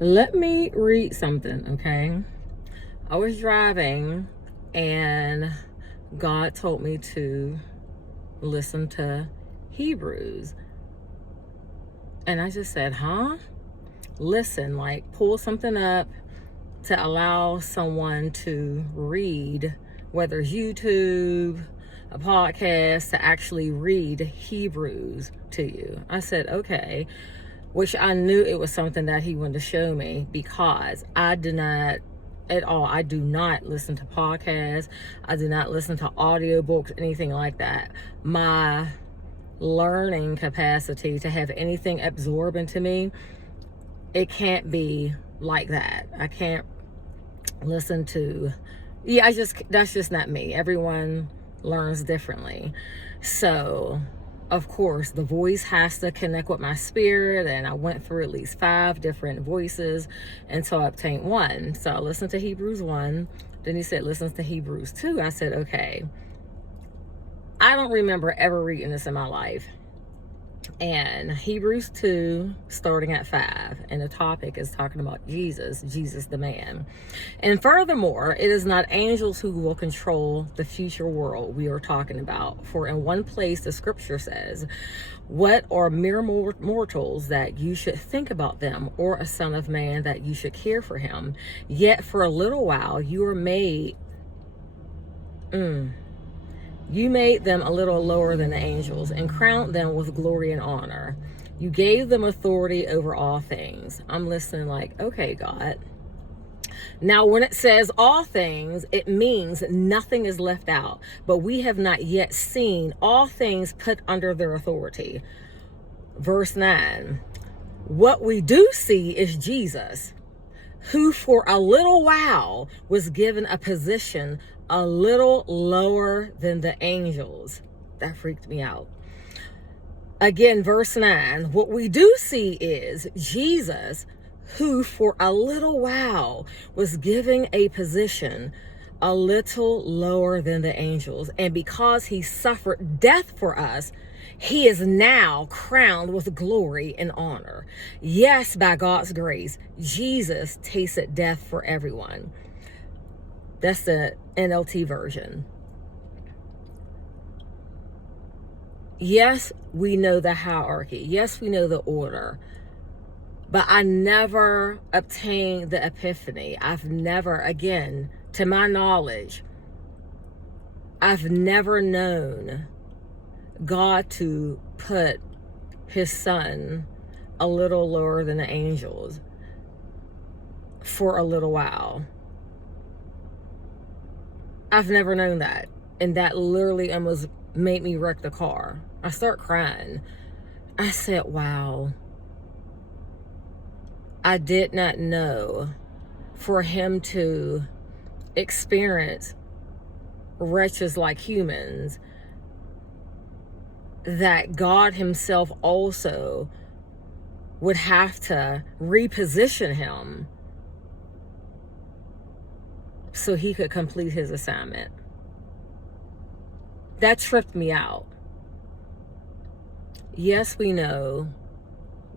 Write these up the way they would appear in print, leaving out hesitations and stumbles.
Let me read something, okay? I was driving and God told me to listen to Hebrews. And I just said, huh? Listen, like pull something up to allow someone to read, whether it's YouTube, a podcast, to actually read Hebrews to you. I said, okay, which I knew it was something that he wanted to show me, because I do not at all. I do not listen to podcasts. I do not listen to audiobooks, anything like that. My learning capacity to have anything absorb into me, it can't be like that. I can't listen to, that's just not me. Everyone learns differently. So of course the voice has to connect with my spirit, and I went through at least 5 different voices until I obtained one. So I listened to Hebrews 1, then he said listen to Hebrews 2. I said, okay, I don't remember ever reading this in my life. And Hebrews 2, starting at 5, and the topic is talking about Jesus the man. And furthermore, it is not angels who will control the future world we are talking about. For in one place the scripture says, what are mere mortals that you should think about them, or a son of man that you should care for him? Yet for a little while you are made you made them a little lower than the angels and crowned them with glory and honor. You gave them authority over all things. I'm listening like, okay, God. Now, when it says all things, it means nothing is left out. But we have not yet seen all things put under their authority. Verse 9. What we do see is Jesus, who for a little while was given a position a little lower than the angels. That freaked me out. Again, verse 9, what we do see is Jesus, who for a little while was given a position a little lower than the angels. And because he suffered death for us, he is now crowned with glory and honor. Yes, by God's grace, Jesus tasted death for everyone. That's the NLT version. Yes, we know the hierarchy. Yes, we know the order. But I never obtained the epiphany. I've never, again, to my knowledge, I've never known God to put his son a little lower than the angels for a little while. I've never known that. And that literally almost made me wreck the car. I start crying. I said, wow. I did not know for him to experience wretches like humans, that God himself also would have to reposition him so he could complete his assignment. That tripped me out. Yes, we know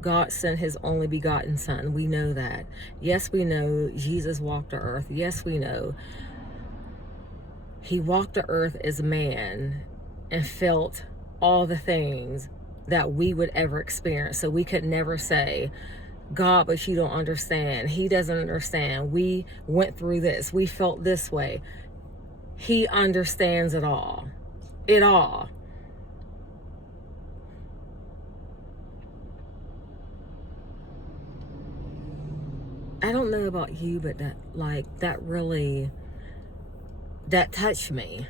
God sent his only begotten son. We know that. Yes, we know Jesus walked the earth. Yes, we know he walked the earth as man and felt all the things that we would ever experience. So we could never say, God, but you don't understand. He doesn't understand. We went through this. We felt this way. He understands it all. It all. I don't know about you, but that really touched me.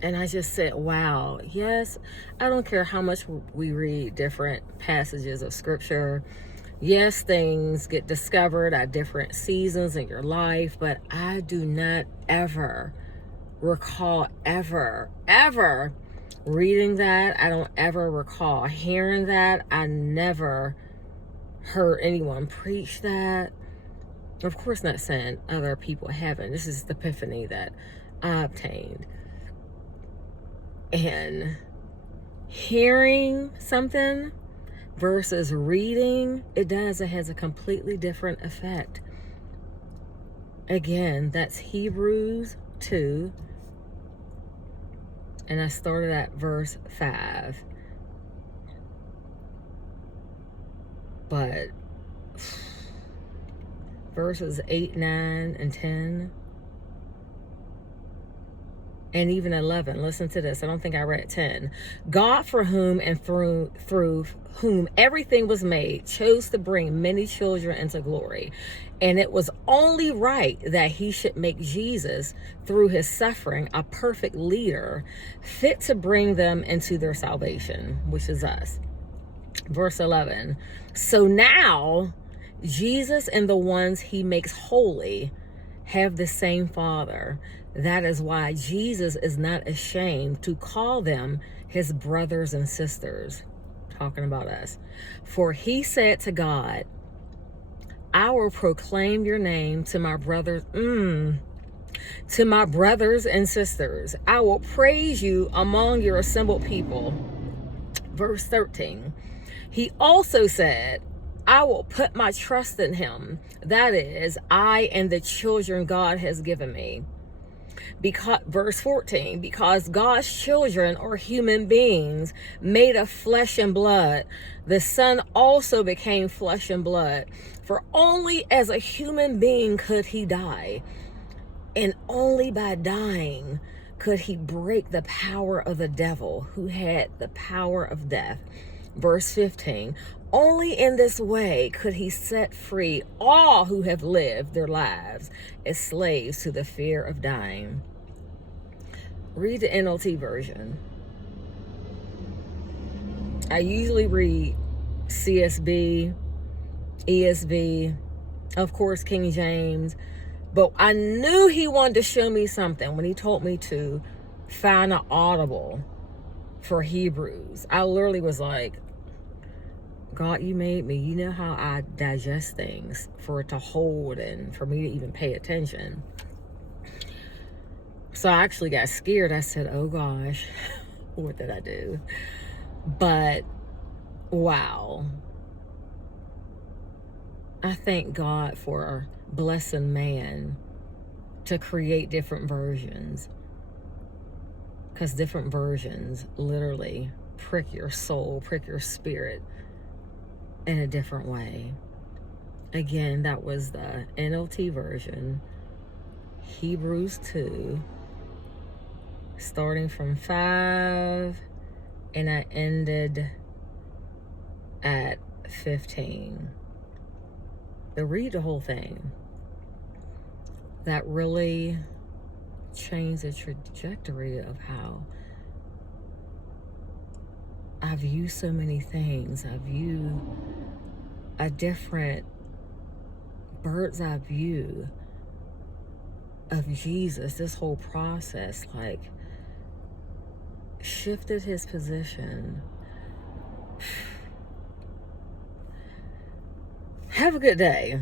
And I just said, wow, yes, I don't care how much we read different passages of scripture. Yes, things get discovered at different seasons in your life, but I do not ever recall ever reading that. I don't ever recall hearing that. I never heard anyone preach that. Of course, not saying other people haven't. This is the epiphany that I obtained. And hearing something versus reading, it has a completely different effect. Again, that's Hebrews 2, and I started at verse 5. But verses 8, 9, and 10, and even 11. Listen to this. I don't think I read 10. God, for whom and through whom everything was made, chose to bring many children into glory. And it was only right that he should make Jesus, through his suffering, a perfect leader, fit to bring them into their salvation, which is us. Verse 11. So now, Jesus and the ones he makes holy have the same Father. That is why Jesus is not ashamed to call them his brothers and sisters. Talking about us. For he said to God, I will proclaim your name to my brothers, to my brothers and sisters. I will praise you among your assembled people. Verse 13. He also said, I will put my trust in him. That is, I and the children God has given me. Because, verse 14, because God's children are human beings made of flesh and blood, the Son also became flesh and blood. For only as a human being could he die, and only by dying could he break the power of the devil, who had the power of death. Verse 15, only in this way could he set free all who have lived their lives as slaves to the fear of dying. Read the NLT version. I usually read CSB, ESV, of course King James, but I knew he wanted to show me something when he told me to find an Audible for Hebrews. I literally was like, God, you made me. You know how I digest things for it to hold and for me to even pay attention. So I actually got scared. I said, oh gosh, what did I do? But wow. I thank God for blessing man to create different versions. Because different versions literally prick your soul, prick your spirit in a different way. Again, that was the NLT version, Hebrews 2, starting from 5, and I ended at 15. But read the whole thing. That really changed the trajectory of how I view so many things. I view a different bird's eye view of Jesus. This whole process, like, shifted his position. Have a good day.